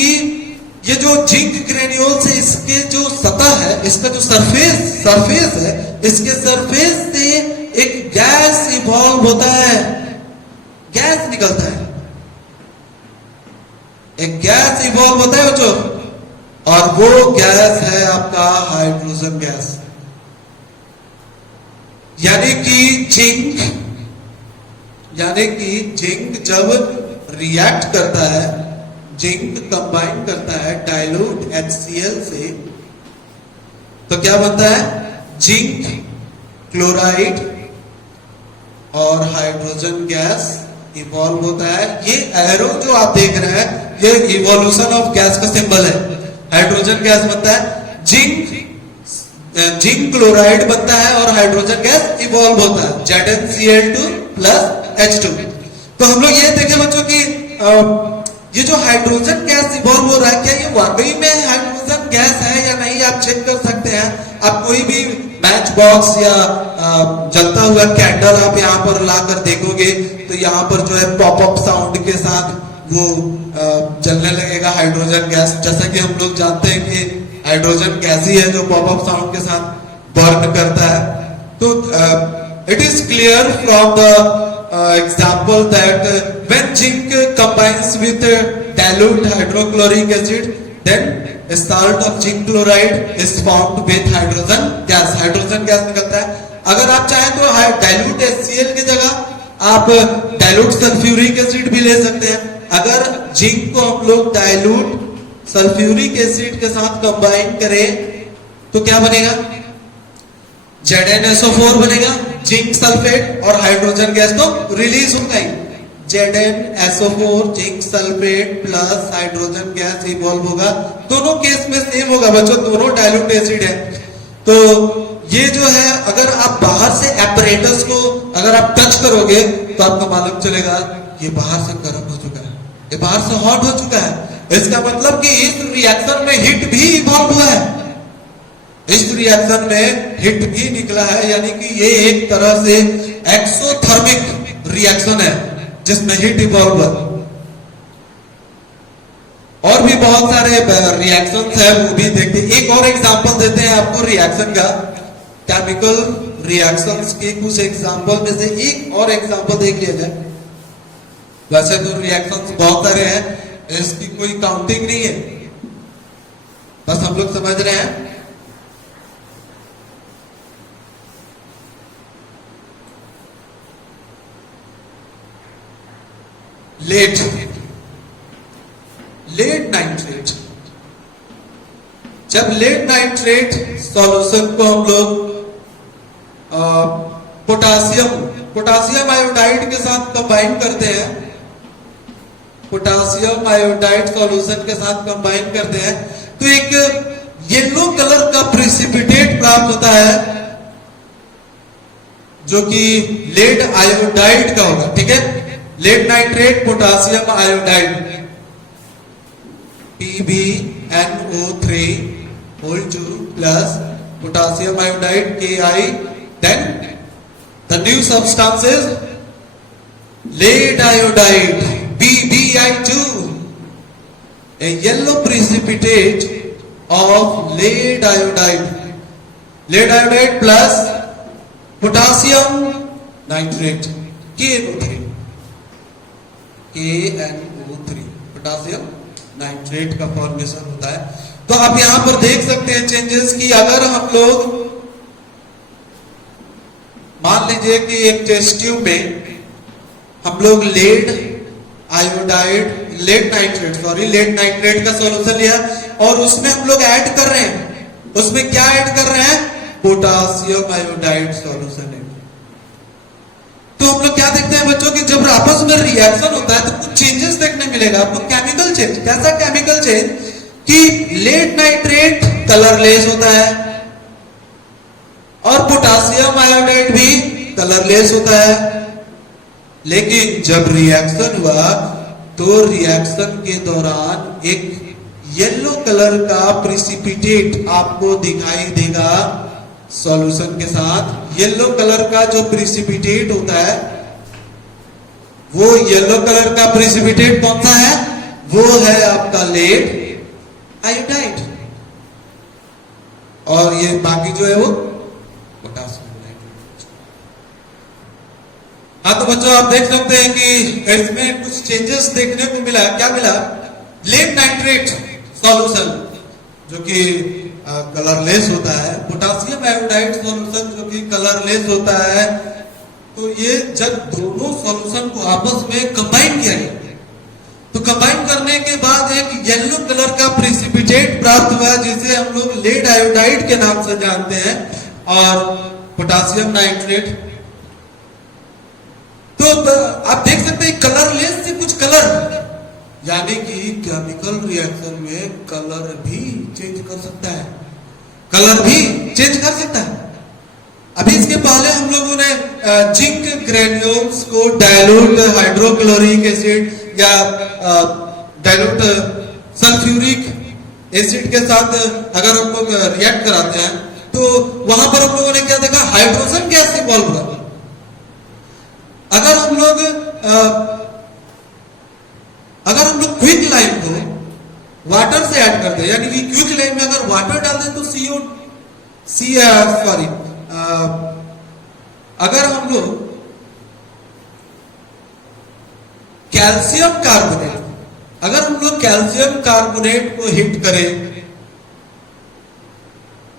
ये जो जिंक ग्रेन्यूल्स है इसके जो सतह है, इसका जो सरफेस है, इसके सरफेस से एक गैस इवॉल्व होता है, गैस निकलता है, एक गैस इवॉल्व होता है बच्चों, और वो गैस है आपका हाइड्रोजन गैस। यानी कि जिंक जब रिएक्ट करता है, जिंक कंबाइन करता है डाइल्यूट HCl से, तो क्या बनता है? जिंक क्लोराइड और हाइड्रोजन गैस इवॉल्व होता है। ये एरो जो आप देख रहे हैं ये इवोल्यूशन ऑफ गैस का सिंबल है। हाइड्रोजन गैस बनता है, जिंक क्लोराइड बनता है और हाइड्रोजन गैस इवॉल्व होता है, ZnCl2 प्लस H2। तो हम लोग ये देखें बच्चों कि ये जो हाइड्रोजन गैस इवॉल्व हो रहा है, क्या ये वाकई में हाइड्रोजन गैस है या नहीं, आप चेक कर सकते हैं। आप कोई भी मैच बॉक्स या जलता हुआ कैंडल आप यहाँ पर लाकर देखोगे तो यहाँ पर जो है पॉपअप साउंड के साथ वो जलने लगेगा हाइड्रोजन गैस। जैसा कि हम लोग जानते हैं कि हाइड्रोजन गैस ही है जो पॉपअप साउंड के साथ बर्न करता है। तो it is clear from the example that when zinc combines with dilute hydrochloric acid, then a salt of zinc chloride is formed with hydrogen gas निकलता है। अगर आप चाहें तो dilute HCl की जगह आप dilute sulfuric acid भी ले सकते हैं। अगर जिंक को हम लोग डाइल्यूट सल्फ्यूरिक एसिड के साथ कंबाइन करें तो क्या बनेगा? ZnSO4 बनेगा, जिंक सल्फेट, और हाइड्रोजन गैस तो रिलीज होगा ही। ZnSO4 zinc sulphate plus hydrogen gas evolve होगा। दोनों केस में सेम होगा बच्चों, दोनों डाइल्यूट एसिड है। तो ये जो है, अगर आप बाहर से एपरेटस को अगर आप टच करोगे तो आपको मालूम चलेगा ये बाहर से गर्म हो चुका है, ये बाहर से हॉट हो चुका है। इसका मतलब कि इस रिएक्शन में हीट भी इवॉल्व हुआ है, इस रिएक्शन में हीट भी निकला है, यानी कि ये एक तरह से एक्सोथर्मिक रिएक्शन है जिसमें हीट इवॉल्व हुआ। और भी बहुत सारे रिएक्शंस है, वो भी देखते हैं। एक और एग्जांपल देते हैं आपको रिएक्शन का, केमिकल रिएक्शंस के कुछ एग्जांपल में से एक और एग्जांपल देख लिया जाए। वैसे तो रिएक्शंस बहुत सारे हैं, इसकी कोई काउंटिंग नहीं है, बस हम लोग समझ रहे हैं। लेड नाइट्रेट, जब लेड नाइट्रेट सॉल्यूशन को हम लोग पोटासियम आयोडाइड के साथ कंबाइन करते हैं, पोटासियम आयोडाइड सॉल्यूशन के साथ कंबाइन करते हैं, तो एक येलो कलर का प्रिसिपिटेट प्राप्त होता है जो कि लेड आयोडाइड का होगा। ठीक है, lead nitrate potassium iodide PbNO3 whole 2 plus potassium iodide Ki, then the new substance is lead iodide BbI2, a yellow precipitate of lead iodide plus potassium nitrate KNO3 potassium nitrate का formation होता है। तो आप यहां पर देख सकते हैं चेंजेस की, अगर हम लोग मान लीजिए कि एक टेस्ट ट्यूब में हम लोग लेड नाइट्रेट का सॉल्यूशन लिया और उसमें हम लोग ऐड कर रहे हैं, उसमें क्या ऐड कर रहे हैं? पोटासियम आयोडाइड सॉल्यूशन है। तो हम लोग क्या देखते हैं बच्चों कि जब आपस में रिएक्शन होता है तो कुछ चेंजेस देखने मिलेगा आपको। केमिकल चेंज, कैसा केमिकल चेंज कि लेड नाइट्रेट कलरलेस होता है और पोटासियम आयोडाइड भी कलरलेस होता है। लेकिन जब रिएक्शन हुआ तो रिएक्शन के दौरान एक येलो कलर का प्रिसिपिटेट आपको दिखाई देगा सॉल्यूशन के साथ। येलो कलर का जो प्रिसिपिटेट होता है, वो येलो कलर का प्रिसिपिटेट कौन सा है? वो है आपका लेड आयोडाइड, और ये बाकी जो है वो पोटासियम आयोडाइड। हाँ, तो बच्चों आप देख सकते हैं कि इसमें कुछ चेंजेस देखने को मिला। क्या मिला? लेड नाइट्रेट सॉल्यूशन जो कि कलरलेस होता है, पोटासियम आयोडाइड सॉल्यूशन जो कि कलरलेस होता है। तो ये जब दोनों सॉल्यूशन को आपस में कंबाइन किया गया तो कंबाइन करने के बाद एक येलो कलर का प्रिसिपिटेट प्राप्त हुआ जिसे हम लोग लेड आयोडाइड के नाम से जानते हैं, और पोटासियम नाइट्रेट। तो आप देख सकते हैं कलरलेस से कुछ कलर, यानी कि केमिकल रिएक्शन में कलर भी चेंज कर सकता है, कलर भी चेंज कर सकता है। अभी इसके पहले हम लोगों ने जिंक ग्रेन्यूल्स को डाइल्यूट हाइड्रोक्लोरिक एसिड या डाइल्यूट सल्फ्यूरिक एसिड के साथ अगर हम लोग रिएक्ट कराते हैं तो वहां पर हम लोगों ने क्या देखा? हाइड्रोजन गैस इवॉल्व हुआ। अगर हम लोग क्विक लाइम को वाटर से ऐड कर दे, यानी कि क्विक लाइम में अगर वाटर डाल दे तो अगर हम लोग कैल्शियम कार्बोनेट को हिट करें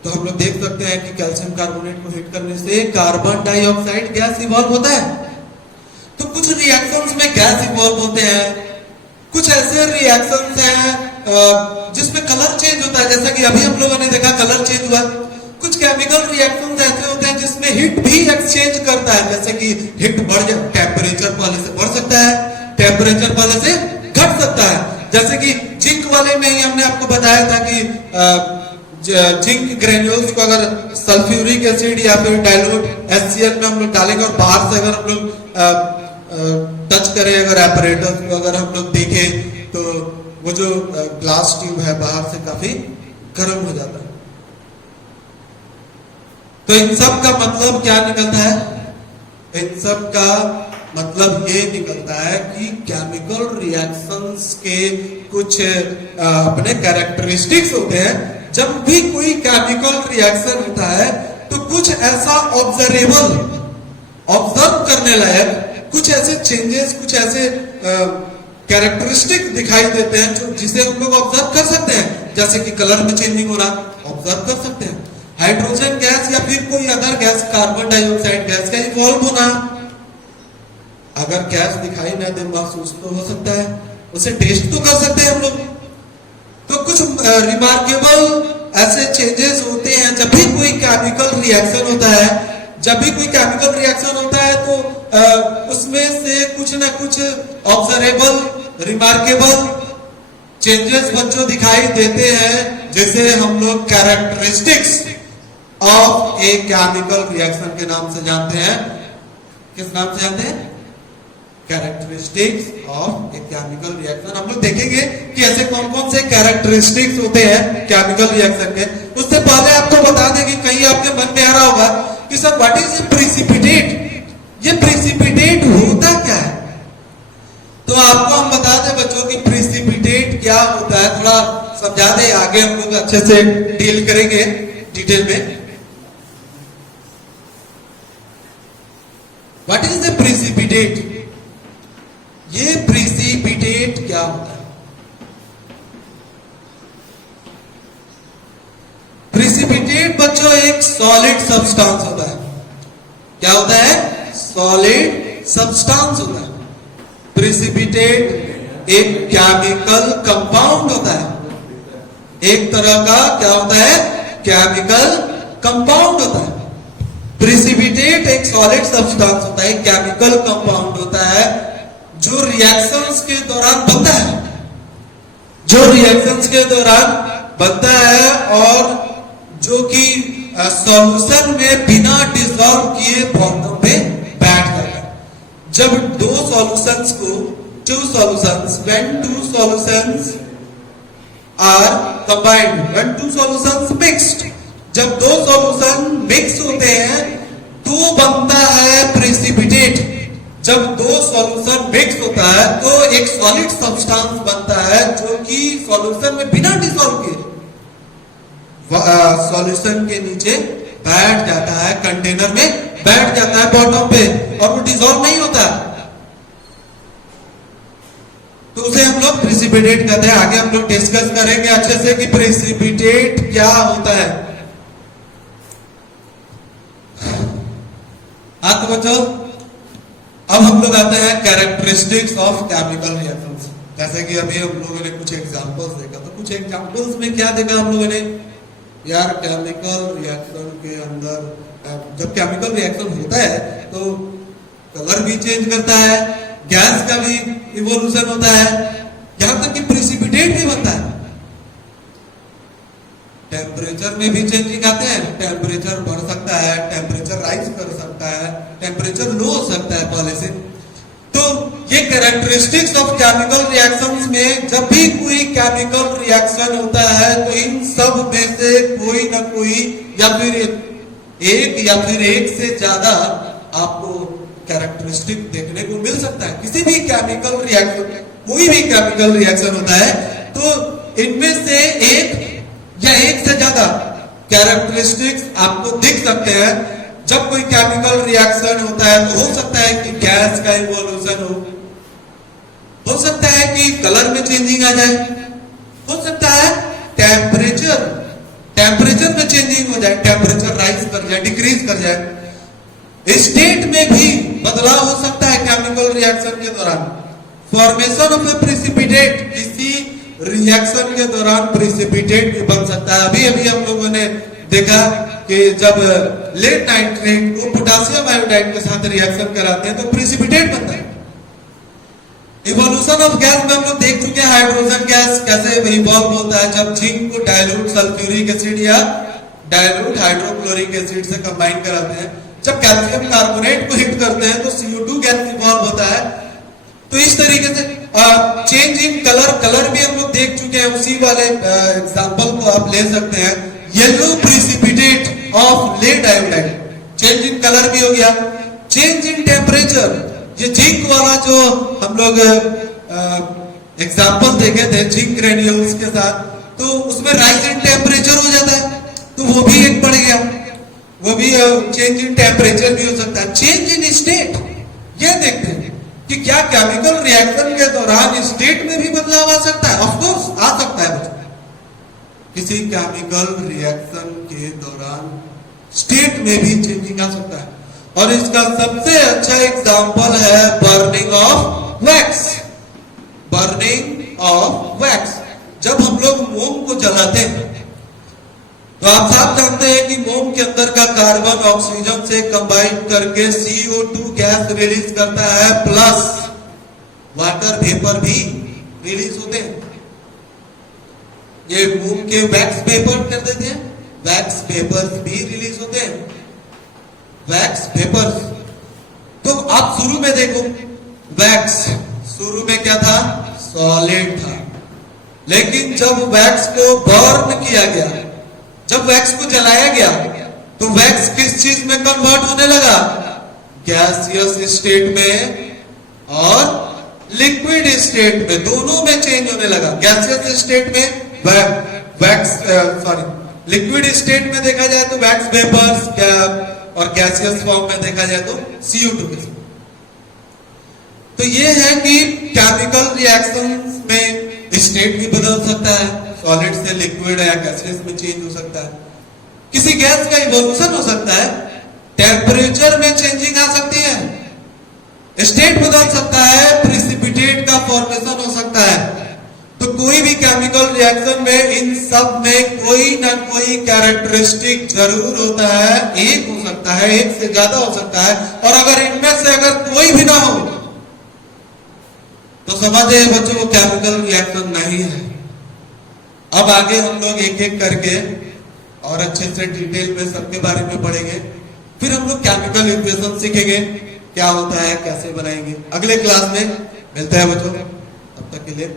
तो हम लोग देख सकते हैं कि कैल्शियम कार्बोनेट को हिट करने से कार्बन डाइऑक्साइड गैस इवॉल्व होता है। तो कुछ रिएक्शंस में गैस इवॉल्व होते हैं, कुछ ऐसे रिएक्शंस हैं जिसमें कलर चेंज होता है, जैसा कि अभी हम लोगों ने देखा कलर चेंज हुआ। कुछ केमिकल रिएक्शंस ऐसे होते हैं जिसमें हीट भी एक्सचेंज करता है, जैसे कि हीट बढ़ जाए, टेम्परेचर पहले से बढ़ सकता है, टेम्परेचर पहले से घट सकता है। जैसे कि जिंक वाले में ही हमने आपको बताया था कि जिंक ग्रेन्यूल्स को अगर सल्फ्यूरिक एसिड या फिर डाइल्यूट HCl में हम लोग डालेंगे और बाहर से अगर हम लोग टच करें, अगर एपरेटस को अगर हम लोग देखें तो वो जो ग्लास ट्यूब है बाहर से काफी गर्म हो जाता है। तो इन सब का मतलब क्या निकलता है? इन सब का मतलब ये निकलता है कि केमिकल रिएक्शंस के कुछ अपने कैरेक्टरिस्टिक्स होते हैं। जब भी कोई केमिकल रिएक्शन होता है तो कुछ ऐसा ऑब्जर्वेबल, ऑब्जर्व करने लायक कुछ ऐसे चेंजेस, कुछ ऐसे कैरेक्टरिस्टिक दिखाई देते हैं जो जिसे हम लोग ऑब्जर्व कर सकते हैं। जैसे कि कलर में चेंजिंग होना ऑब्जर्व कर सकते हैं, हाइड्रोजन गैस या फिर कोई other gas, carbon dioxide gas का इवॉल्व होना। अगर गैस दिखाई ना दे, महसूस तो हो सकता है, उसे टेस्ट तो कर सकते हैं हम लोग। तो कुछ रिमार्केबल ऐसे चेंजेस होते हैं जब भी कोई केमिकल रिएक्शन होता है। जब भी कोई केमिकल रिएक्शन होता है तो उसमें से कुछ ना कुछ ऑब्जर्वेबल, रिमार्केबल चेंजेस बच्चों दिखाई देते हैं, जिसे हम लोग characteristics of a chemical reaction के नाम से जानते हैं। किस नाम से जानते हैं? Characteristics of a chemical reaction. हम लोग देखेंगे कि ऐसे कौन कौन से कैरेक्टरिस्टिक्स होते हैं केमिकल रिएक्शन के। उससे पहले आपको बता दें कि कहीं आपके मन में आ रहा होगा कि sir what is a precipitate, ये प्रिसिपिटेट होता क्या है? तो आपको हम बता दें बच्चों की प्रिसिपिटेट क्या होता है, थोड़ा समझा दें, आगे हम लोग अच्छे से डील करेंगे डिटेल में। What is the precipitate? ये प्रिसिपिटेट क्या होता है? प्रिसिपिटेट बच्चों एक सॉलिड सब्सटेंस होता है। क्या होता है? सॉलिड सब्सटेंस होता है। प्रिसिपिटेट एक केमिकल कंपाउंड होता है, एक तरह का क्या होता है? केमिकल कंपाउंड होता है। प्रिसिपिटेट एक सॉलिड सब्सटेंस होता है, केमिकल कंपाउंड होता है जो रिएक्शंस के दौरान बनता है, जो रिएक्शंस के दौरान बनता है और जो कि सॉल्यूशन में बिना डिसॉल्व किए बॉटम पे बैठ जाता है। जब दो सॉल्यूशंस को, when two solutions are combined, when two solutions mixed, जब दो सॉल्यूशन मिक्स होते हैं तो बनता है प्रिसिपिटेट। जब दो सॉल्यूशन मिक्स होता है तो एक सॉलिड सब्सटेंस बनता है जो कि सॉल्यूशन में बिना डिसॉल्व किए सॉल्यूशन के नीचे बैठ जाता है, कंटेनर में बैठ जाता है बॉटम पे, और वो डिसॉल्व नहीं होता। तो उसे हम लोग प्रिसिपिटेट कहते हैं। आगे हम लोग डिस्कस करेंगे अच्छे से कि प्रिसिपिटेट क्या होता है। तो बच्चों अब हम लोग आते हैं कैरेक्टरिस्टिक्स ऑफ केमिकल रिएक्शंस। जैसे कि अभी हम लोगों ने कुछ एग्जांपल्स देखा, तो कुछ एग्जांपल्स में क्या देखा हम लोगों ने? यार केमिकल रिएक्शन के अंदर जब केमिकल रिएक्शन होता है तो कलर भी चेंज करता है, गैस का भी इवोल्यूशन होता है, यहां तक कि प्रिसिपिटेट भी बनता है। टेम्परेचर में भी चेंजिंग आते हैं, टेम्परेचर बढ़ सकता है, टेम्परेचर राइज कर सकता है, टेम्परेचर लो हो सकता है पहले से। तो ये कैरेक्टरिस्टिक्स ऑफ केमिकल रिएक्शंस में जब भी कोई केमिकल रिएक्शन होता है तो इन सब में से कोई ना कोई या फिर एक से ज्यादा आपको कैरेक्टरिस्टिक देखने को मिल सकता है। किसी भी केमिकल रिएक्शन, कोई भी केमिकल रिएक्शन होता है तो इनमें से एक या एक से ज्यादा कैरेक्टरिस्टिक्स आपको दिख सकते हैं। जब कोई केमिकल रिएक्शन होता है तो हो सकता है कि गैस का इवोल्यूशन हो सकता है कि कलर में चेंजिंग आ जाए, हो सकता है टेम्परेचर में चेंजिंग हो जाए, टेम्परेचर राइज कर जाए, डिक्रीज कर जाए। स्टेट में भी बदलाव हो सकता है केमिकल रिएक्शन के दौरान। फॉर्मेशन ऑफ ए प्रिसिपिटेट, किसी रिएक्शन के दौरान प्रिसिपिटेट भी बन सकता है। अभी अभी हम लोगों ने देखा कि जब लेड नाइट्रेट को पोटासियम आयोडाइड के साथ रिएक्शन कराते हैं तो प्रिसिपिटेट बनता है। इवोल्यूशन ऑफ गैस में हम लोग देख चुके हैं हाइड्रोजन गैस कैसे इवॉल्व होता है जब जिंक को डाइल्यूट सल्फ्यूरिक एसिड या डाइल्यूट हाइड्रोक्लोरिक एसिड से कंबाइन कराते हैं। जब कैल्शियम कार्बोनेट को हिट करते हैं तो CO2 गैस इवॉल्व होता है। तो इस तरीके से चेंज इन कलर, कलर भी हम लोग देख चुके हैं। उसी वाले एग्जांपल को आप ले सकते हैं, yellow precipitate of lead iodide, change in colour भी हो गया। चेंज इन टेम्परेचर, ये जिंक वाला जो हम लोग एग्जांपल देखे थे जिंक ग्रेन्यूल्स के साथ, तो उसमें राइज इन टेम्परेचर हो जाता है, तो वो भी एक बढ़ गया। वो भी चेंज इन टेम्परेचर भी हो सकता है। चेंज इन स्टेट, ये देखते हैं कि क्या केमिकल रिएक्शन के दौरान स्टेट में भी बदलाव आ सकता है। ऑफ कोर्स आ सकता है बच्चों, किसी केमिकल रिएक्शन के दौरान स्टेट में भी चेंजिंग आ सकता है। और इसका सबसे अच्छा एग्जांपल है burning of wax. Burning of wax, जब हम लोग मोम को जलाते हैं तो आप साफ जानते हैं कि मोम के अंदर का कार्बन ऑक्सीजन से कंबाइन करके CO2 गैस रिलीज करता है, प्लस वाटर वेपर भी रिलीज होते हैं। ये मोम के वैक्स वेपर कर देते हैं, वैक्स वेपर्स भी रिलीज होते हैं, वैक्स वेपर्स। तो आप शुरू में देखो, वैक्स शुरू में क्या था, सॉलिड था, लेकिन जब वैक्स को बर्न किया गया, जब वैक्स को जलाया गया, तो वैक्स किस चीज में कन्वर्ट होने लगा, गैसियस स्टेट में और लिक्विड स्टेट में, दोनों में चेंज होने लगा। गैसियस स्टेट में लिक्विड स्टेट में देखा जाए तो वैक्स वेपर्स, और गैसियस फॉर्म में देखा जाए तो CO2 के। तो ये है कि केमिकल रिएक्शंस में स्टेट भी बदल सकता है, सॉलिड से लिक्विड या गैसेस में चेंज हो सकता है। किसी गैस का इवोल्यूशन हो सकता है, टेम्परेचर में चेंजिंग आ सकती है, स्टेट बदल सकता है, प्रिसिपिटेट का फॉर्मेशन हो सकता है। तो कोई भी केमिकल रिएक्शन में इन सब में कोई ना कोई कैरेक्टरिस्टिक जरूर होता है। एक हो सकता है, एक से ज्यादा हो सकता है, और अगर इनमें से अगर कोई भी ना हो तो समझे बच्चों वो केमिकल रिएक्शन नहीं है। अब आगे हम लोग एक एक करके और अच्छे से डिटेल में सबके बारे में पढ़ेंगे। फिर हम लोग केमिकल इक्वेशन सीखेंगे, क्या होता है, कैसे बनाएंगे। अगले क्लास में मिलते हैं बच्चों, तब तक के लिए